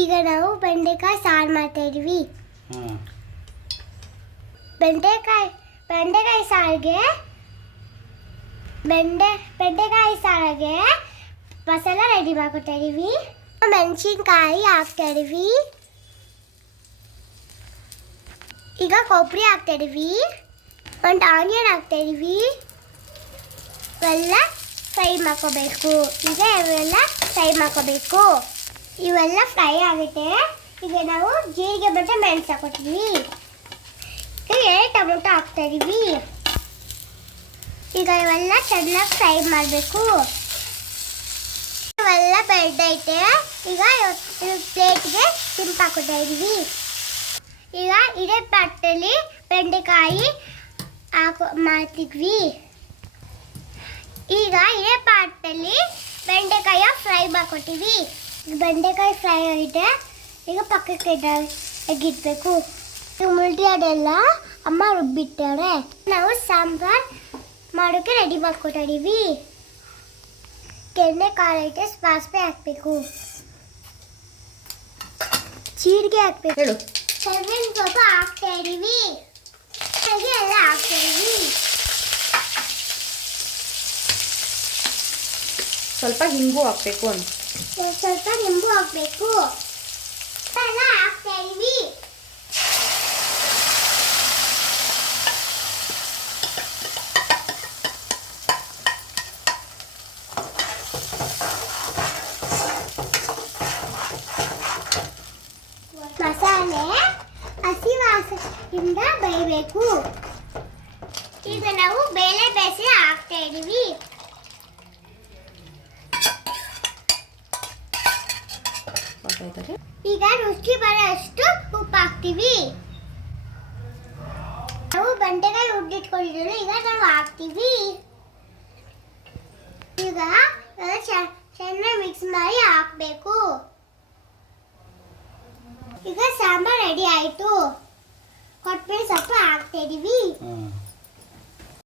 ಈಗ ನಾವು ಬೆಂಡೆಕಾಯಿ ಸಾರು ಮಾಡ್ತಾ ಇದೀವಿ. ಬೆಂಡೆಕಾಯಿ ಸಾರಿಗೆ ಮಸಾಲ ರೆಡಿ ಮಾಡ್ಕೊತಾ ಇದೀವಿ. ಮೆಣಸಿನ್ಕಾಯಿ ಹಾಕ್ತಾ ಇದೀವಿ. ಈಗ ಕೊಬ್ಬರಿ ಹಾಕ್ತಾ ಇದೀವಿ. ಒಂದು ಆನಿಯನ್ ಹಾಕ್ತಾ ಇದೀವಿ. ಇವೆಲ್ಲ ಫ್ರೈ ಮಾಡ್ಕೋಬೇಕು. ಈಗ ಇವೆಲ್ಲ ಫ್ರೈ ಮಾಡ್ಕೋಬೇಕು. ಇವೆಲ್ಲ ಫ್ರೈ ಆಗುತ್ತೆ. ಈಗ ನಾವು ಜೀರಿಗೆ ಮತ್ತು ಮೆಣಸು ಹಾಕೋತೀವಿ. ಈಗ 2 ಟೊಮೆಟೊ ಹಾಕ್ತಾ ಇದೀವಿ. ಈಗ ಇವೆಲ್ಲ ಚೆನ್ನಾಗಿ ಫ್ರೈ ಮಾಡಬೇಕು. ಇವೆಲ್ಲ ಬೆಂದೈತೆ. ಈಗ ಪ್ಲೇಟ್ಗೆ ಹಾಕೋತಾ ಇದೀವಿ. ಈಗ ಇದೇ ಪಾತ್ರೆಯಲ್ಲಿ ಬೆಂಡೆಕಾಯಿ ಮಾಡ್ತಿದ್ವಿ. ಈಗ ಇದೇ ಪಾತ್ರೆಯಲ್ಲಿ ಬೆಂಡೆಕಾಯಿ ಫ್ರೈ ಮಾಡ್ಕೊತೀವಿ. ಬೆಂಡೆಕಾಯಿ ಫ್ರೈ ಆಗಿದೆ. ಈಗ ಪಕ್ಕಕ್ಕೆ ತೆಗಿಡ್ಬೇಕು. ಮುಲ್ಟಿ ಅದೆಲ್ಲ ಅಮ್ಮ ರುಬ್ಬಿಟ್ಟಾರೆ. ನಾವು ಸಾಂಬಾರ್ ಮಾಡೋಕ್ಕೆ ರೆಡಿ ಮಾಡ್ಕೊತಾ ಇದೀವಿ. ಎಣ್ಣೆ ಕಾಲೈತೆ, ಸಾಸಿವೆ ಹಾಕಬೇಕು, ಜೀರಿಗೆ ಹಾಕಬೇಕು, ಕರಿಬೇವಿನ ಸೊಪ್ಪು ಹಾಕ್ತಾ ಇದೀವಿ. ಎಲ್ಲ ಹಾಕ್ತಾ ಇದೀವಿ. ಸ್ವಲ್ಪ ಹಿಂಗು ಹಾಕಬೇಕು. ಸ್ವಲ್ಪ ನಿಂಬು ಹಾಕಬೇಕು. ಎಲ್ಲ ಹಾಕ್ತಾ ಇದೀವಿ. ಮಸಾಲೆ ಹಸಿ ವಾಸನೆಯಿಂದ ಬೇಯಬೇಕು. ಈಗ ನಾವು ಬೇಳೆ ಬೇಯಿಸಿ ಹಾಕ್ತಾ ಇದೀವಿ. ಈಗ ರುಚಿ ಬರೋಷ್ಟು ಉಪ್ಪು ಹಾಕ್ತೀವಿ. ನಾವು ಬೆಂಡೆಕಾಯಿ ಹುಡ್ಡಿಟ್ಕೊಂಡಿದ್ದೀವಿ. ಈಗ ನಾವು ಹಾಕ್ತೀವಿ. ಈಗ ಚೆನ್ನಾಗಿ ಮಿಕ್ಸ್ ಮಾಡಿ ಹಾಕಬೇಕು. ಈಗ ಸಾಂಬಾರ್ ರೆಡಿ ಆಯಿತು. ಕೊತ್ತಂಬರಿ ಸೊಪ್ಪು ಹಾಕ್ತಾ ಇದೀವಿ.